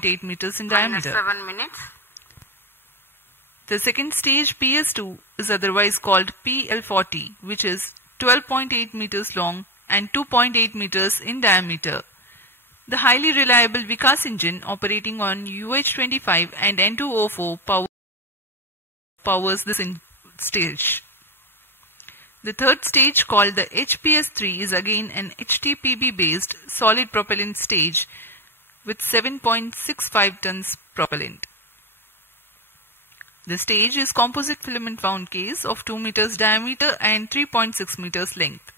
2.8 meters in diameter. 7 minutes. The second stage, PS2, is otherwise called PL40, which is 12.8 meters long and 2.8 meters in diameter. The highly reliable Vikas engine operating on UH25 and N2O4 powers this stage. The third stage, called the HPS3, is again an HTPB based solid propellant stage with 7.65 tons propellant. The stage is composite filament wound case of 2 meters diameter and 3.6 meters length.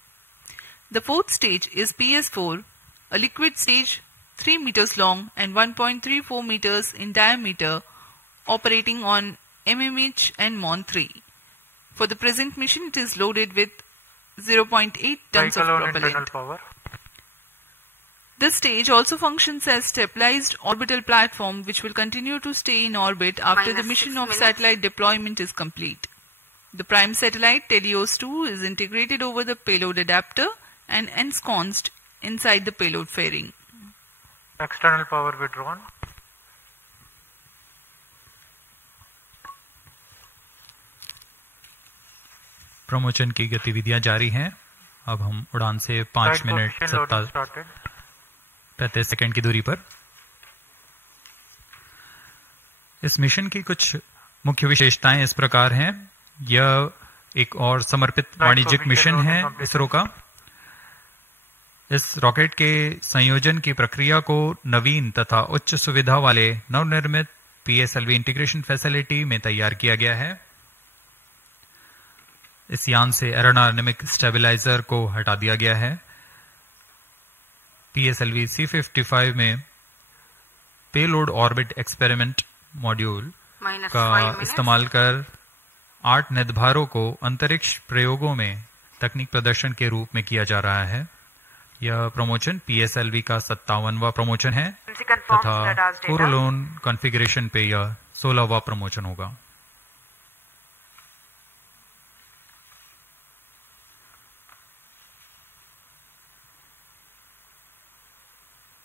The fourth stage is PS4, a liquid stage 3 meters long and 1.34 meters in diameter, operating on MMH and MON3. For the present mission, it is loaded with 0.8 tons of propellant. This stage also functions as stabilized orbital platform which will continue to stay in orbit after the mission of satellite deployment is complete. The prime satellite, Telios-2, is integrated over the payload adapter and ensconced inside the payload fairing. External power withdrawn. Promotion की गतिविधियां जारी हैं। अब हम उड़ान से 5 minute 37 second की दूरी पर। इस मिशन की कुछ मुख्य विशेषताएं इस प्रकार हैं। यह एक और समर्पित वाणिज्यिक मिशन है इसरो का। इस रॉकेट के संयोजन की प्रक्रिया को नवीन तथा उच्च सुविधा वाले नवनिर्मित PSLV इंटीग्रेशन फैसिलिटी में तैयार किया गया है। इस यान से एरोडायनेमिक स्टेबलाइजर को हटा दिया गया है। PSLV C55 में पेलोड ऑर्बिट एक्सपेरिमेंट मॉड्यूल का इस्तेमाल कर 8 निर्धारों को अंतरिक्ष प्रयोगों में तकनीक प्रदर्शन के रूप में किया जा रहा है। यह प्रमोशन PSLV का 57वां प्रमोशन है तथा फोरलोन कॉन्फ़िगरेशन पे यह 16वां प्रमोशन होगा।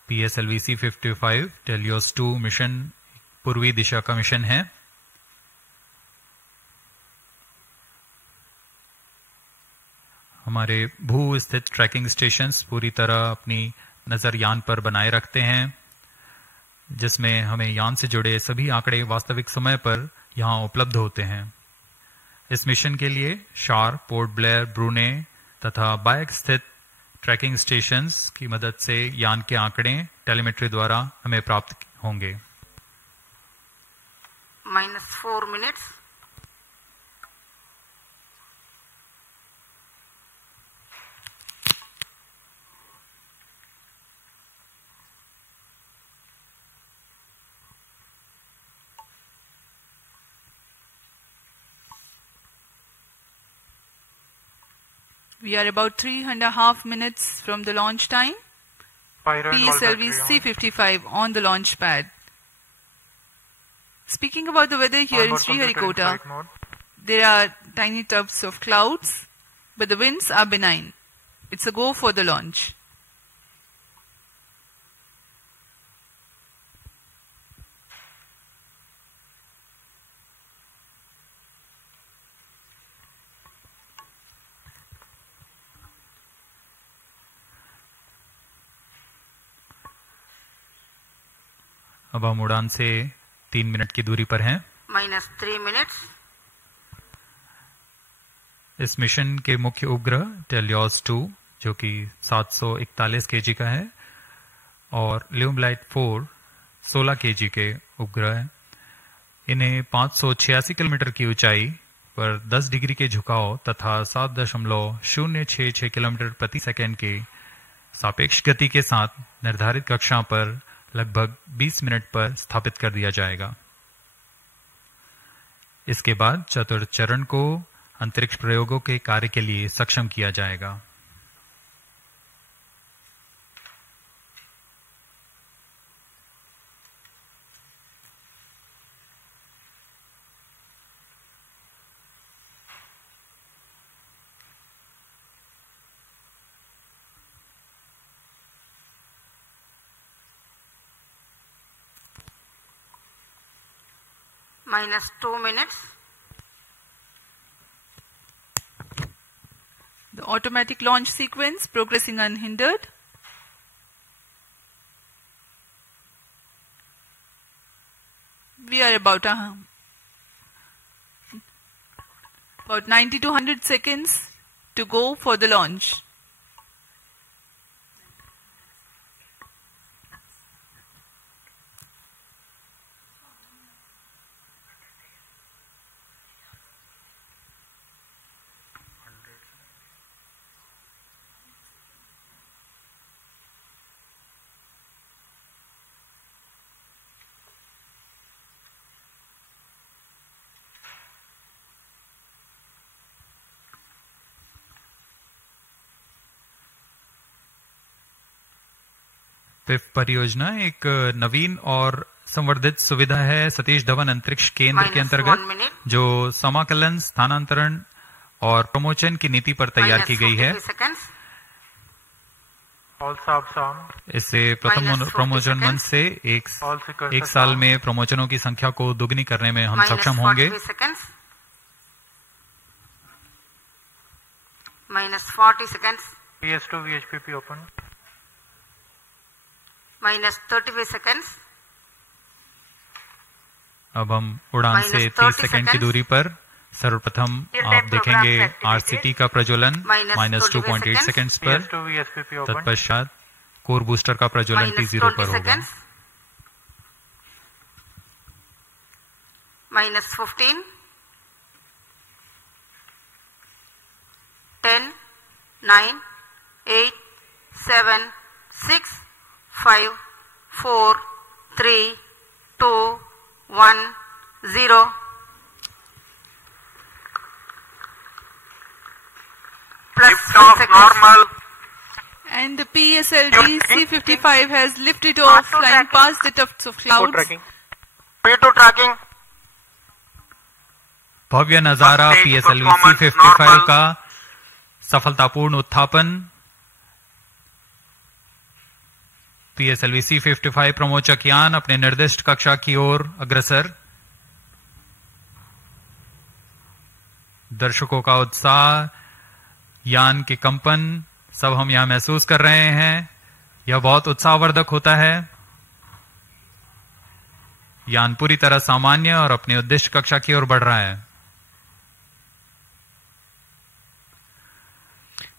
PSLV C55 टेलियोस-2 मिशन पूर्वी दिशा का मिशन है। हमारे भू स्थित ट्रैकिंग स्टेशंस पूरी तरह अपनी नजर यान पर बनाए रखते हैं, जिसमें हमें यान से जुड़े सभी आंकड़े वास्तविक समय पर यहां उपलब्ध होते हैं। इस मिशन के लिए शार, पोर्ट ब्लेयर, ब्रूने तथा बायक स्थित ट्रैकिंग स्टेशंस की मदद से यान के आंकड़े टेलीमेट्री द्वारा हमें प्राप्त होंगे। -4 minutes. We are about 3.5 minutes from the launch time. PSLV C55 on the launch pad. Speaking about the weather here in Sriharikota, there are tiny tufts of clouds, but the winds are benign. It's a go for the launch. अब हम उड़ान से 3 minute की दूरी पर हैं। -3 minutes. इस mission के मुख्य उपग्रह टेलियोस-2 जो कि 741 kg का है और ल्यूमलाइट 4 16 kg के उपग्रह हैं। इन्हें 586 किलोमीटर की ऊंचाई पर 10 डिग्री के झुकाव तथा 7.066 किलोमीटर प्रति सेकंड के सापेक्ष गति के साथ निर्धारित कक्षा पर लगभग 20 मिनट पर स्थापित कर दिया जाएगा। इसके बाद चतुर्थ चरण को अंतरिक्ष प्रयोगों के कार्य के लिए सक्षम किया जाएगा। minus 2 minutes. The automatic launch sequence progressing unhindered. We are about 90 to 100 seconds to go for the launch. PIFF परियोजना एक नवीन और संवर्धित सुविधा है सतीश धवन अंतरिक्ष केंद्र के Minus 1 अंतर्गत minute. जो समाकलन, स्थानांतरण और प्रमोचन की नीति पर तैयार Minus की गई है। 43 seconds. All subsum. इससे प्रथम Minus 40 प्रमोचन मंच seconds. से All seekers एक are साल found. में प्रमोचनों की संख्या को दुगनी करने में हम Minus सक्षम होंगे। 43 seconds. Minus 40 seconds. PS2 VHPP open. Minus 35 seconds. अब हम उड़ान Minus से 30 30 सेकंड की seconds. दूरी पर सर्वप्रथम आप देखेंगे आरसीटी का प्रज्वलन Minus 2.8 seconds. सेकंड्स पर। PS2 VSPP open. तत्पश्चात कोर बूस्टर का प्रज्वलन Minus T0 पर 20 होगा। seconds. Minus 15. 10, 9, 8, 7, 6, 5, 4, 3, 2, 1, 0. Plus Lift off 3 seconds. normal. And the PSLV C-55 has lifted off, Auto flying tracking. past the tufts of clouds. P2 tracking. भव्य नजारा First stage PSLV performance C-55 normal. का सफलतापूर्ण उत्थापन। PSLV C-55 प्रमोचक यान अपने निर्दिष्ट कक्षा की ओर अग्रसर। दर्शकों का उत्साह, यान के कंपन सब हम यहां महसूस कर रहे हैं। यह बहुत उत्साहवर्धक होता है। यान पूरी तरह सामान्य और अपनी उद्दिष्ट कक्षा की ओर बढ़ रहा है।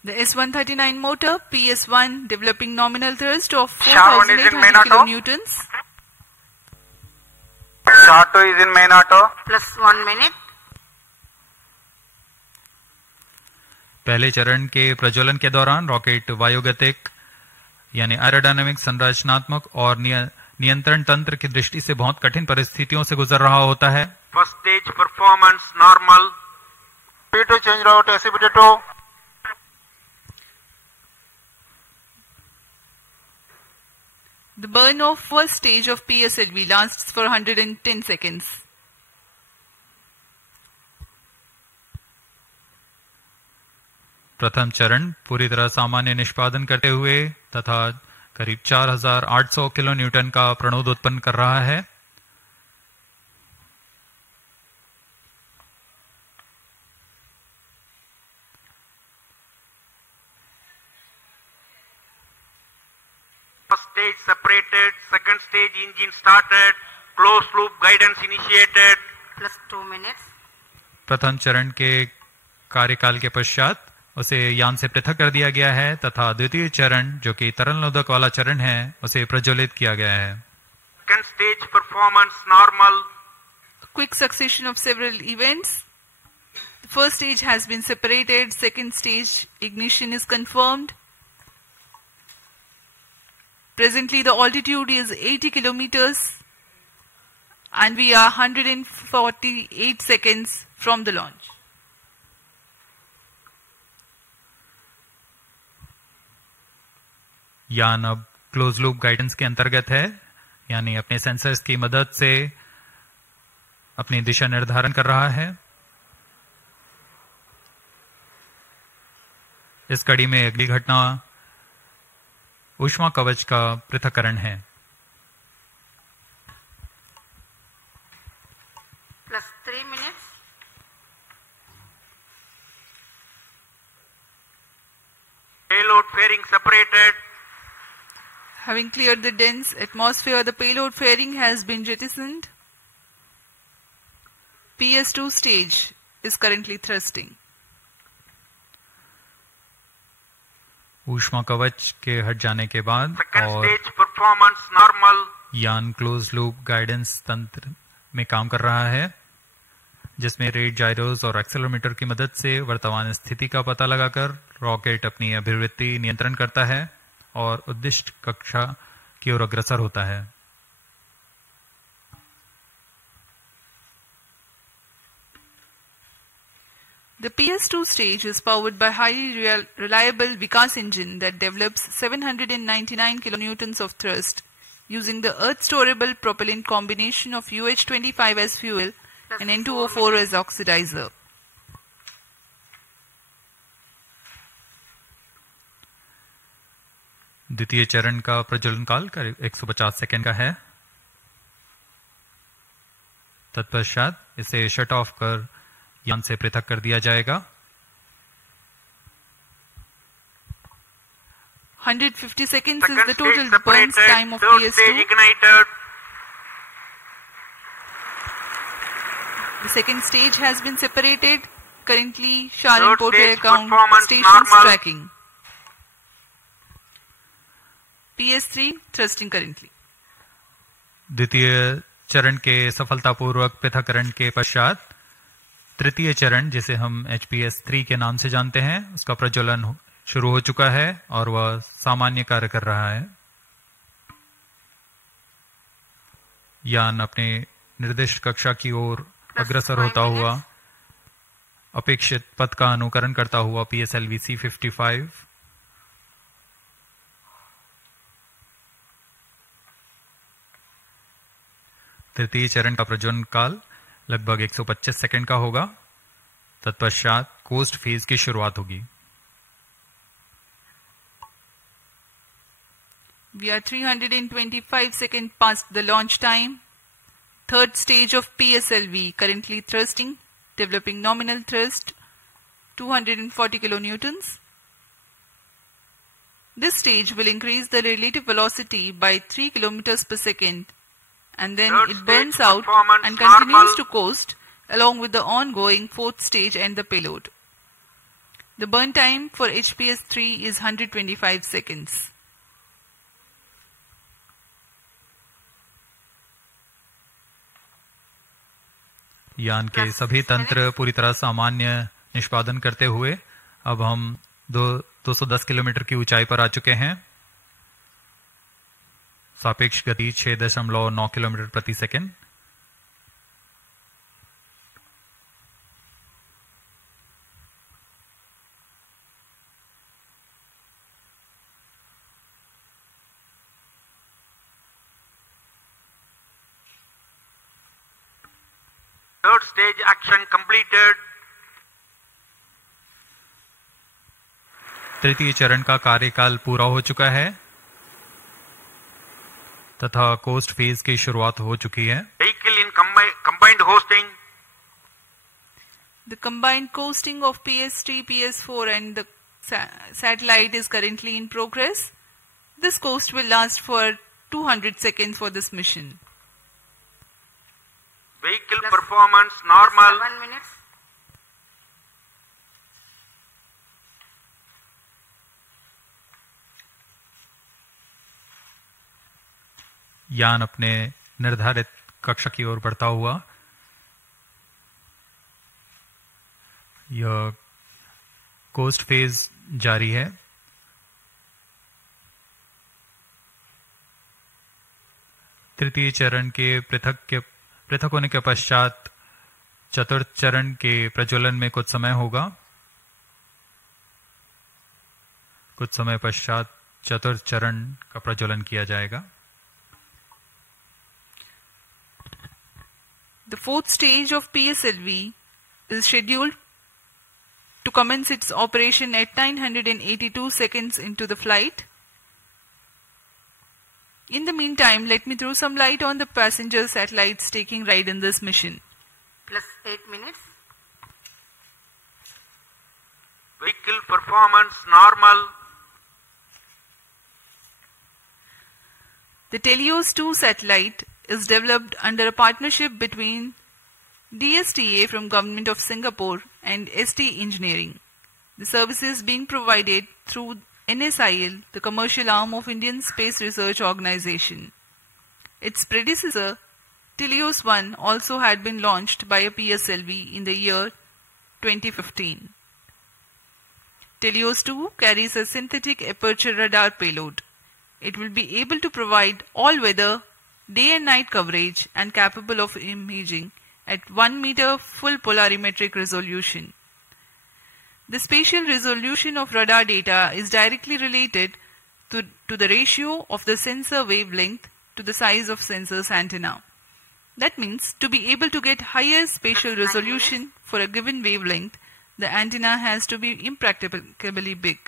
The S-139 motor, PS-1, developing nominal thrust of Sharon is in main 4,800 auto. kilonewtons. Shato is in main auto. Plus 1 minute. पहले चरण के प्रज्वलन के दौरान रॉकेट वायुगतिक यानी एरोडायनामिक, संरचनात्मक और नियंत्रण तंत्र की दृष्टि से बहुत कठिन परिस्थितियों से गुजर रहा होता है। First stage performance normal. P2 change route SCBT2. The burn of first stage of PSLV lasts for 110 seconds. प्रथम चरण पूरी तरह सामान्य निष्पादन करते हुए तथा करीब 4800 किलो न्यूटन का प्रणोद उत्पन्न कर रहा है। First stage separated. Second stage engine started. Closed loop guidance initiated. Plus 2 minutes. प्रथम चरण के कार्यकाल के पश्चात उसे यान से पृथक कर दिया गया है तथा द्वितीय चरण जो कि तरल नोदक वाला चरण है उसे प्रज्वलित किया गया है। Second stage performance normal. Quick succession of several events. The first stage has been separated. Second stage ignition is confirmed. Presently the altitude is 80 kilometers and we are 148 seconds from the launch. यान अब close loop guidance के अंतर्गत है, यानी अपने sensors की मदद से अपनी दिशा निर्धारण कर रहा है। इस कड़ी में अगली घटना ऊष्मा कवच का पृथक्करण है। plus 3 minutes. Payload fairing separated. Having cleared the dense atmosphere, the payload fairing has been jettisoned. PS2 stage is currently thrusting. ऊष्मा कवच के हट जाने के बाद Second और stage performance normal. यान क्लोज लूप गाइडेंस तंत्र में काम कर रहा है, जिसमें रेट जाइरोस और एक्सेलरोमीटर की मदद से वर्तमान स्थिति का पता लगाकर रॉकेट अपनी अभिवृत्ति नियंत्रण करता है और उद्दिष्ट कक्षा की ओर अग्रसर होता है। The PS2 stage is powered by highly reliable Vikas engine that develops 799 kilonewtons of thrust using the earth-storable propellant combination of UH-25 as fuel and N2O4 as oxidizer. द्वितीय चरण का प्रज्वलन काल करीब 150 सेकेंड का है। तत्पश्चात इसे शट ऑफ कर यान से पृथक कर दिया जाएगा। 150 seconds is Second the stage total separated. burns time of Third stage PS2. ignited. The second stage has been separated. Currently, Shah Third Portway stage account performance stations normal. tracking. PS3 thrusting currently. द्वितीय चरण के सफलतापूर्वक पृथक्करण के पश्चात तृतीय चरण, जिसे हम HPS-3 के नाम से जानते हैं, उसका प्रज्वलन शुरू हो चुका है और वह सामान्य कार्य कर रहा है। यान अपने निर्दिष्ट कक्षा की ओर अग्रसर होता हुआ अपेक्षित पथ का अनुकरण करता हुआ PSLV C55 तृतीय चरण का प्रज्वलन काल लगभग 125 सेकंड का होगा। तत्पश्चात कोस्ट फेज की शुरुआत होगी। We are 325 seconds past the launch time. Third stage of PSLV currently thrusting, developing nominal thrust 240 kilonewtons. This stage will increase the relative velocity by 3 kilometers per second, and then Third it burns stage out performance and continues normal. to coast along with the ongoing fourth stage and the payload. The burn time for HPS-3 is 125 seconds. यान के सभी तंत्र पूरी तरह सामान्य निष्पादन करते हुए अब हम 210 किलोमीटर की ऊंचाई पर आ चुके हैं। सापेक्ष गति 6.9 किलोमीटर प्रति second. Third stage action completed. तृतीय चरण का कार्यकाल पूरा हो चुका है तथा कोस्ट फेज की शुरुआत हो चुकी है। Vehicle in combined hosting. The combined coasting of PS3, PS4 and the satellite is currently in progress. This coast will last for 200 seconds for this mission. Vehicle performance normal. 7 minutes. यान अपने निर्धारित कक्षा की ओर बढ़ता हुआ यह कोस्ट फेज जारी है। तृतीय चरण के पृथक होने के पश्चात चतुर्थ चरण के प्रज्वलन में कुछ समय होगा। कुछ समय पश्चात चतुर्थ चरण का प्रज्वलन किया जाएगा। The fourth stage of PSLV is scheduled to commence its operation at 982 seconds into the flight. In the meantime, let me throw some light on the passenger satellites taking ride in this mission. plus 8 minutes. Vehicle performance normal. The Telios 2 satellite is developed under a partnership between DSTA from Government of Singapore and ST Engineering. The services being provided through NSIL, the commercial arm of Indian Space Research Organisation. Its predecessor, Telios 1, also had been launched by a PSLV in the year 2015. Telios 2 carries a synthetic aperture radar payload. It will be able to provide all-weather, day and night coverage and capable of imaging at 1 meter full polarimetric resolution. The spatial resolution of radar data is directly related to the ratio of the sensor wavelength to the size of sensor's antenna. That means to be able to get higher spatial resolution for a given wavelength, the antenna has to be impracticably big.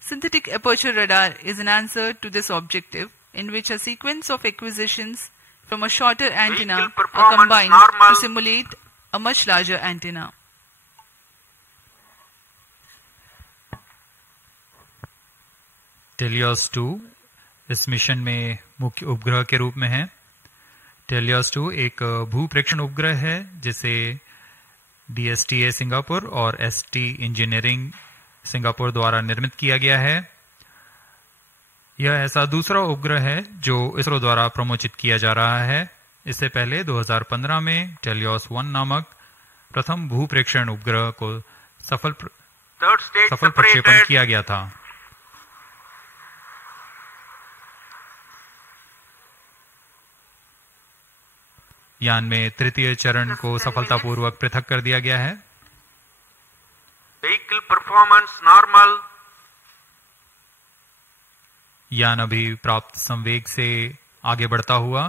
Synthetic aperture radar is an answer to this objective, in which a sequence of acquisitions from a shorter antenna are combined to simulate a much larger antenna. Teleost 2 इस mission में मुख्य उपग्रह के रूप में है। Teleost 2 एक भूप्रेक्षण उपग्रह है जिसे DSTA सिंगापुर और ST इंजीनियरिंग सिंगापुर द्वारा निर्मित किया गया है। यह ऐसा दूसरा उपग्रह है जो इसरो द्वारा प्रमोचित किया जा रहा है। इससे पहले 2015 में टेलियोस 1 नामक प्रथम भूप्रेक्षण उपग्रह को सफल प्रक्षेपण किया गया था। यान में तृतीय चरण को सफलतापूर्वक पृथक कर दिया गया है। Vehicle performance normal. यान अभी प्राप्त संवेग से आगे बढ़ता हुआ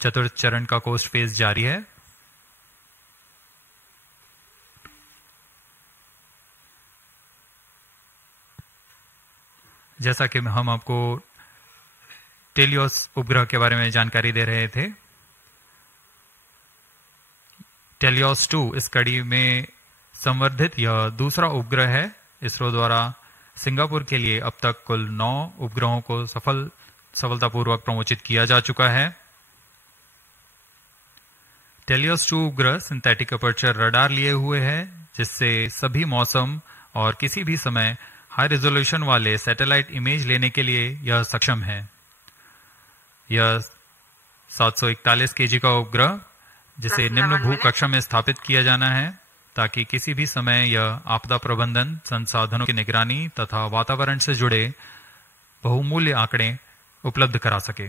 चतुर्थ चरण का कोस्ट फेज जारी है। जैसा कि हम आपको टेलियोस उपग्रह के बारे में जानकारी दे रहे थे, टेलियोस 2 इस कड़ी में संवर्धित यह दूसरा उपग्रह है। इसरो द्वारा सिंगापुर के लिए अब तक कुल 9 उपग्रहों को सफलतापूर्वक प्रमोचित किया जा चुका है। टेलियोस 2 उपग्रह सिंथेटिक अपर्चर रडार लिए हुए है, जिससे सभी मौसम और किसी भी समय हाई रेजोल्यूशन वाले सैटेलाइट इमेज लेने के लिए यह सक्षम है। यह 741 केजी का उपग्रह जिसे निम्न भू कक्षा में स्थापित किया जाना है ताकि किसी भी समय यह आपदा प्रबंधन, संसाधनों की निगरानी तथा वातावरण से जुड़े बहुमूल्य आंकड़े उपलब्ध करा सके।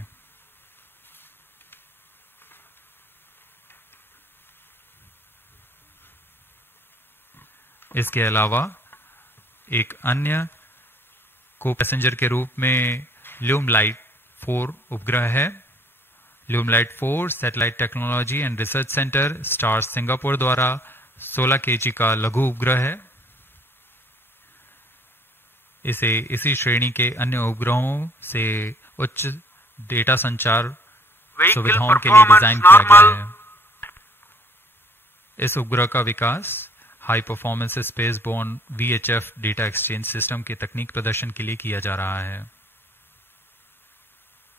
इसके अलावा एक अन्य को पैसेंजर के रूप में ल्यूमलाइट 4 उपग्रह है। ल्यूमलाइट 4 satellite technology and research centre star Singapore द्वारा 16 केजी का लघु उपग्रह है। इसे इसी श्रेणी के अन्य उपग्रहों से उच्च डेटा संचार सुविधाओं के लिए डिजाइन किया गया है। इस उपग्रह का विकास high performance space borne VHF data exchange system के तकनीक प्रदर्शन के लिए किया जा रहा है।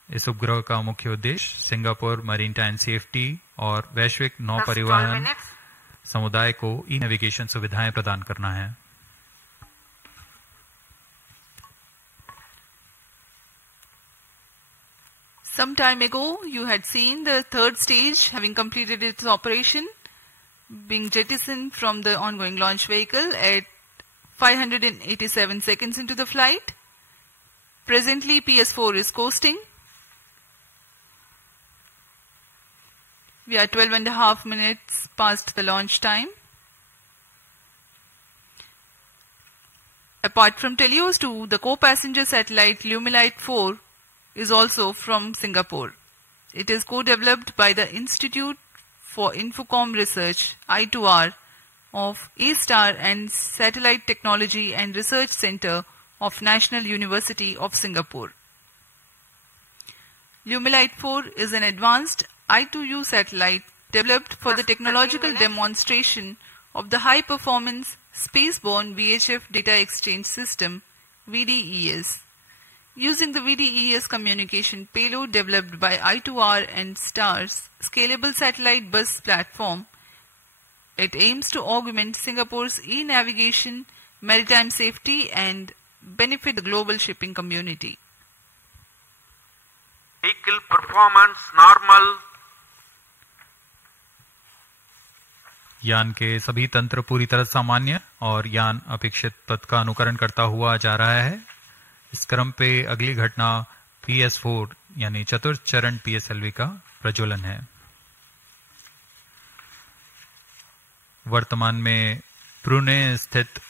इस उपग्रह का मुख्य उद्देश्य सिंगापुर मरीनटाइन सेफ्टी और वैश्विक नौ परिवहन समुदाय को ई नेविगेशन सुविधाएं प्रदान करना है। Some time ago, you had seen the third stage having completed its operation, being jettisoned from the ongoing launch vehicle at 587 seconds into the flight. Presently, PS4 is coasting. We are 12.5 minutes past the launch time. Apart from Telios 2, the co-passenger satellite Llumilite 4 is also from Singapore. It is co-developed by the Institute for Infocom Research, I2R, of A-Star and Satellite Technology and Research Center of National University of Singapore. Llumilite 4 is an advanced I2U satellite developed for the Plus 13 technological minutes. demonstration of the high-performance spaceborne VHF data exchange system, VDES. Using the VDES communication payload developed by I2R and STAR's scalable satellite bus platform, it aims to augment Singapore's e-navigation, maritime safety and benefit the global shipping community. Vehicle performance normal. यान के सभी तंत्र पूरी तरह सामान्य और यान अपेक्षित पथ का अनुकरण करता हुआ जा रहा है। इस क्रम पे अगली घटना PS4 यानी चतुर्थ चरण PSLV का प्रज्वलन है। वर्तमान में ब्रुने स्थित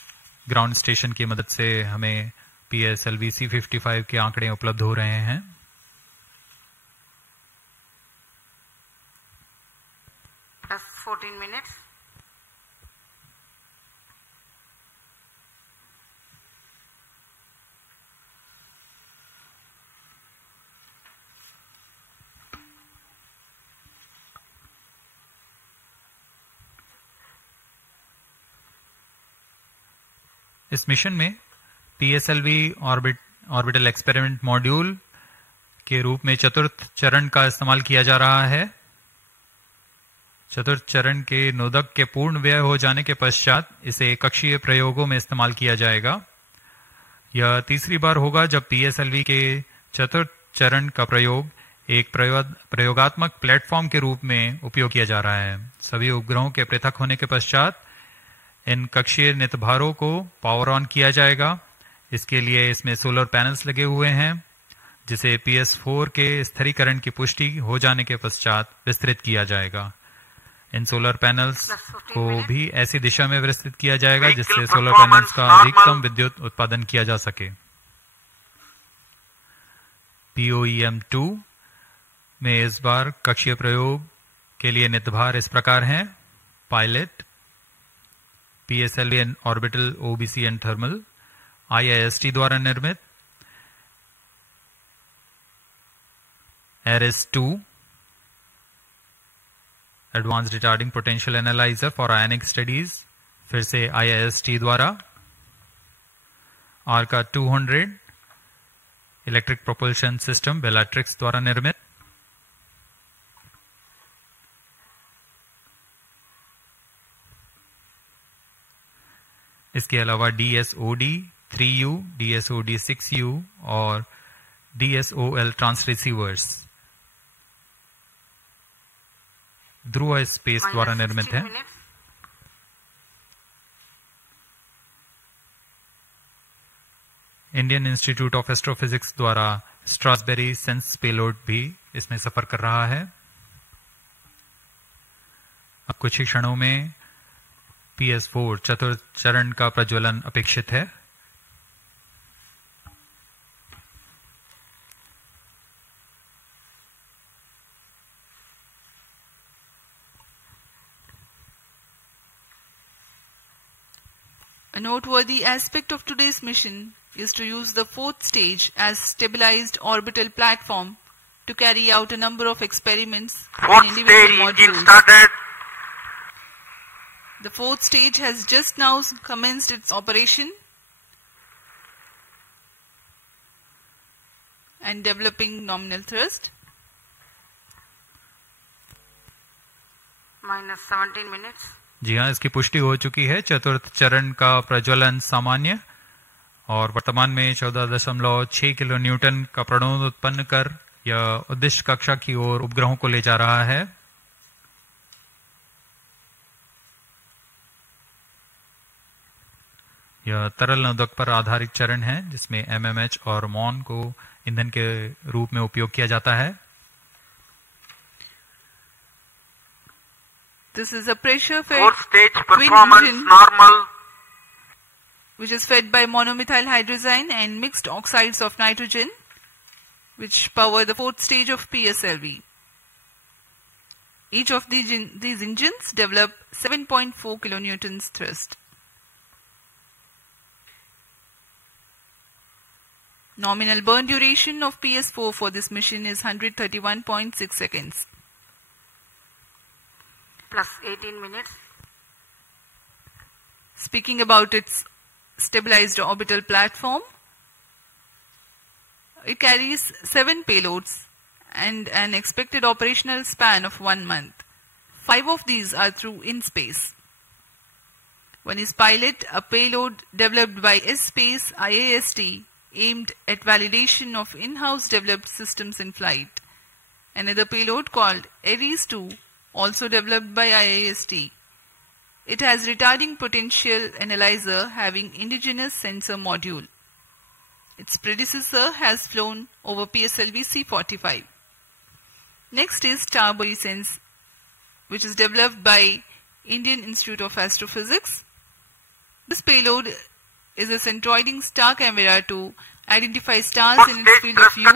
ग्राउंड स्टेशन की मदद से हमें PSLV C55 के आंकड़े उपलब्ध हो रहे हैं। Plus 14 minutes. इस मिशन में PSLV ऑर्बिटल एक्सपेरिमेंट मॉड्यूल के रूप में चतुर्थ चरण का इस्तेमाल किया जा रहा है। चतुर्थ चरण के नोदक के पूर्ण व्यय हो जाने के पश्चात इसे कक्षीय प्रयोगों में इस्तेमाल किया जाएगा। यह तीसरी बार होगा जब PSLV के चतुर्थ चरण का प्रयोग एक प्रयोगात्मक प्लेटफॉर्म के रूप में उपयोग किया जा रहा है। सभी उपग्रहों के पृथक होने के पश्चात इन कक्षीय नितभारों को पावर ऑन किया जाएगा। इसके लिए इसमें सोलर पैनल्स लगे हुए हैं जिसे PS4 के स्थिरीकरण की पुष्टि हो जाने के पश्चात विस्तृत किया जाएगा। इन सोलर पैनल्स को भी ऐसी दिशा में विस्तृत किया जाएगा जिससे सोलर पैनल्स का अधिकतम विद्युत उत्पादन किया जा सके। POEM2 में इस बार कक्षीय प्रयोग के लिए नितभार इस प्रकार हैं: pilot, PSLV and orbital OBC and thermal, IIST द्वारा निर्मित, ARIS-2 advance retarding potential analyser for ionic studies, फिर से IIST द्वारा, ARCA 200 electric propulsion system Bellatrix द्वारा निर्मित, इसके अलावा DSOD 3U, DSOD 6U और DSOL ट्रांसरिसीवर्स ध्रुव स्पेस द्वारा निर्मित है। इंडियन इंस्टीट्यूट ऑफ एस्ट्रोफिजिक्स द्वारा स्ट्रासबेरी सेंस पेलोड भी इसमें सफर कर रहा है। अब कुछ ही क्षणों में PS4 चतुर्थ चरण का प्रज्वलन अपेक्षित है। A noteworthy aspect of today's mission is to use the fourth stage as stabilized orbital platform to carry out a number of experiments in Fourth individual stage engine modules. started. The fourth stage has just now commenced its operation and developing nominal thrust. Minus 17 minutes. जी हाँ, इसकी पुष्टि हो चुकी है। चतुर्थ चरण का प्रज्वलन सामान्य और वर्तमान में 14.6 किलो न्यूटन का प्रणोद उत्पन्न कर यह उद्दिष्ट कक्षा की ओर उपग्रहों को ले जा रहा है। यह तरल नोदक पर आधारित चरण है जिसमें MMH और MON को ईंधन के रूप में उपयोग किया जाता है। This is a pressure-fed Fourth stage twin performance engine normal. which is fed by monomethyl hydrazine and mixed oxides of nitrogen, which power the fourth stage of PSLV. Each of these engines develop 7.4 kilonewtons thrust. Nominal burn duration of PS4 for this mission is 131.6 seconds. plus 18 minutes. Speaking about its stabilized orbital platform, it carries 7 payloads and an expected operational span of 1 month. 5 of these are through in-space. One is Pilot, a payload developed by S-Space IAST aimed at validation of in-house developed systems in flight. Another payload called Ares-2, also developed by IAST. It has retarding potential analyzer having indigenous sensor module. Its predecessor has flown over PSLV C-45. Next is Star Boresense, which is developed by Indian Institute of Astrophysics. This payload is a centroiding star camera to identify stars in its field of view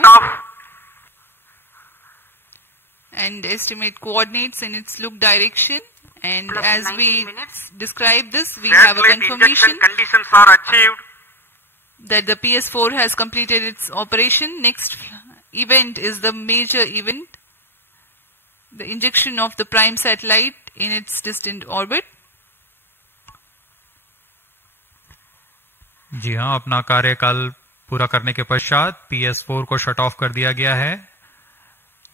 and estimate coordinates in its look direction. And Plus as 19 we minutes. describe this, we have a Satellite confirmation injection conditions are achieved. that the PS4 has completed its operation. Next event is the major event, the injection of the prime satellite in its distant orbit. जी हाँ, अपना कार्यकाल पूरा करने के पश्चात PS4 को shut off कर दिया गया है।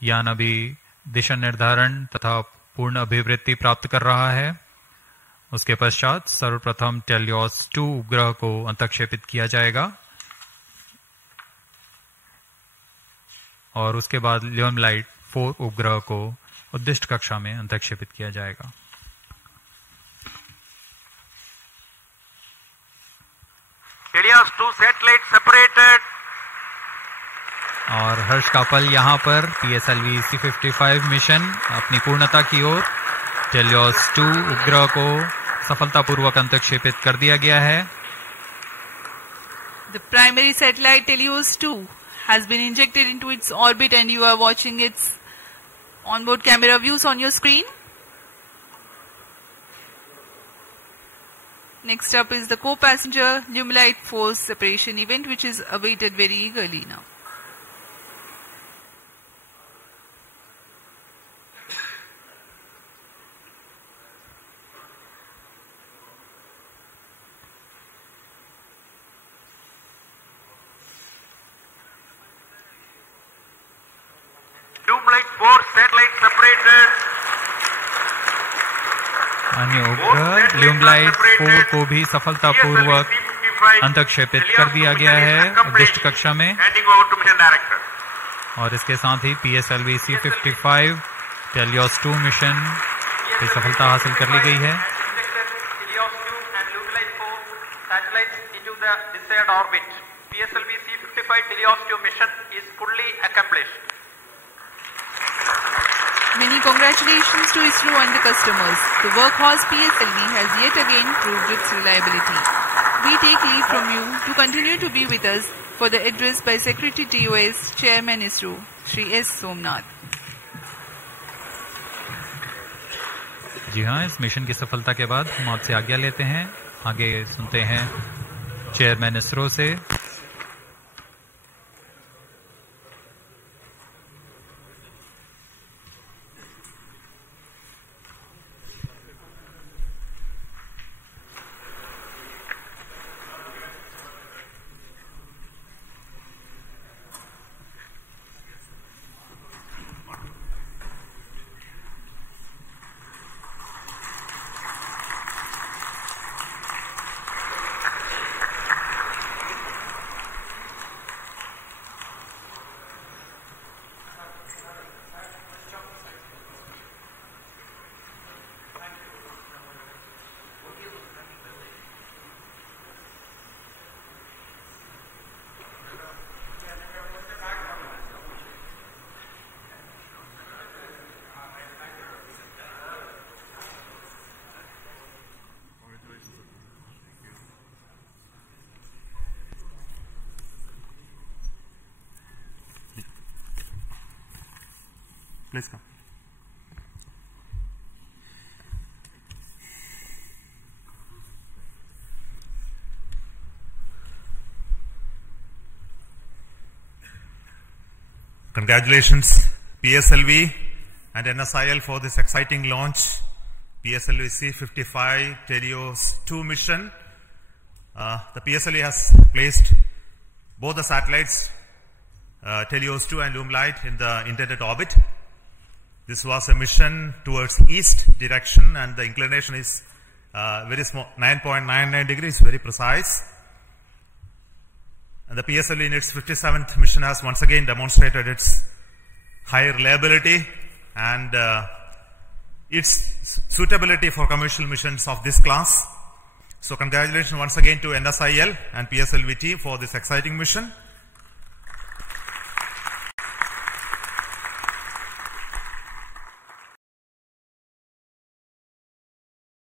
यान अभी दिशा निर्धारण तथा पूर्ण अभिवृत्ति प्राप्त कर रहा है। उसके पश्चात सर्वप्रथम टेलियोस 2 उपग्रह को अंतक्षेपित किया जाएगा और उसके बाद ल्यूमलाइट 4 उपग्रह को उद्दिष्ट कक्षा में अंतक्षेपित किया जाएगा। Helios 2 satellite separated. और हर्ष कापल यहाँ पर PSLV C-55 मिशन अपनी पूर्णता की ओर। टेलियोस 2 उपग्रह को सफलतापूर्वक अंतक्षेपित कर दिया गया है। The primary satellite Helios 2 has been injected into its orbit and you are watching its onboard camera views on your screen. Next up is the co-passenger Llumilite 4 separation event, which is awaited very eagerly now. Llumilite 4 satellite separated. अन्य उपग्रह ल्यूमलाइट 4 को भी सफलतापूर्वक अंतक्षेपित कर दिया गया है उद्दिष्ट कक्षा में। Handing over to mission director. और इसके साथ ही PSLV C-55 टेलियोस 2 मिशन की सफलता हासिल कर ली गई है। Helios 2 and Llumilite 4 satellites into the desired orbit. PSLV C-55 Helios 2 mission is fully accomplished. Many congratulations to ISRO and the customers. The workhorse PSLV has yet again proved its reliability. We take leave from you to continue to be with us for the address by Secretary TOS, Chairman ISRO, Shri S. Somnath. जी हाँ, इस mission की सफलता के बाद हम आपसे आज्ञा लेते हैं। आगे सुनते हैं चेयरमैन इसरो से। Please come. Congratulations PSLV and NSIL for this exciting launch PSLV C55 Telios 2 mission. The PSLV has placed both the satellites, Telios 2 and Lumelight, in the intended orbit. This was a mission towards east direction, and the inclination is very small, 9.99 degrees, very precise. And the PSLV in its 57th mission has once again demonstrated its high reliability and its suitability for commercial missions of this class. So congratulations once again to NSIL and PSLV team for this exciting mission.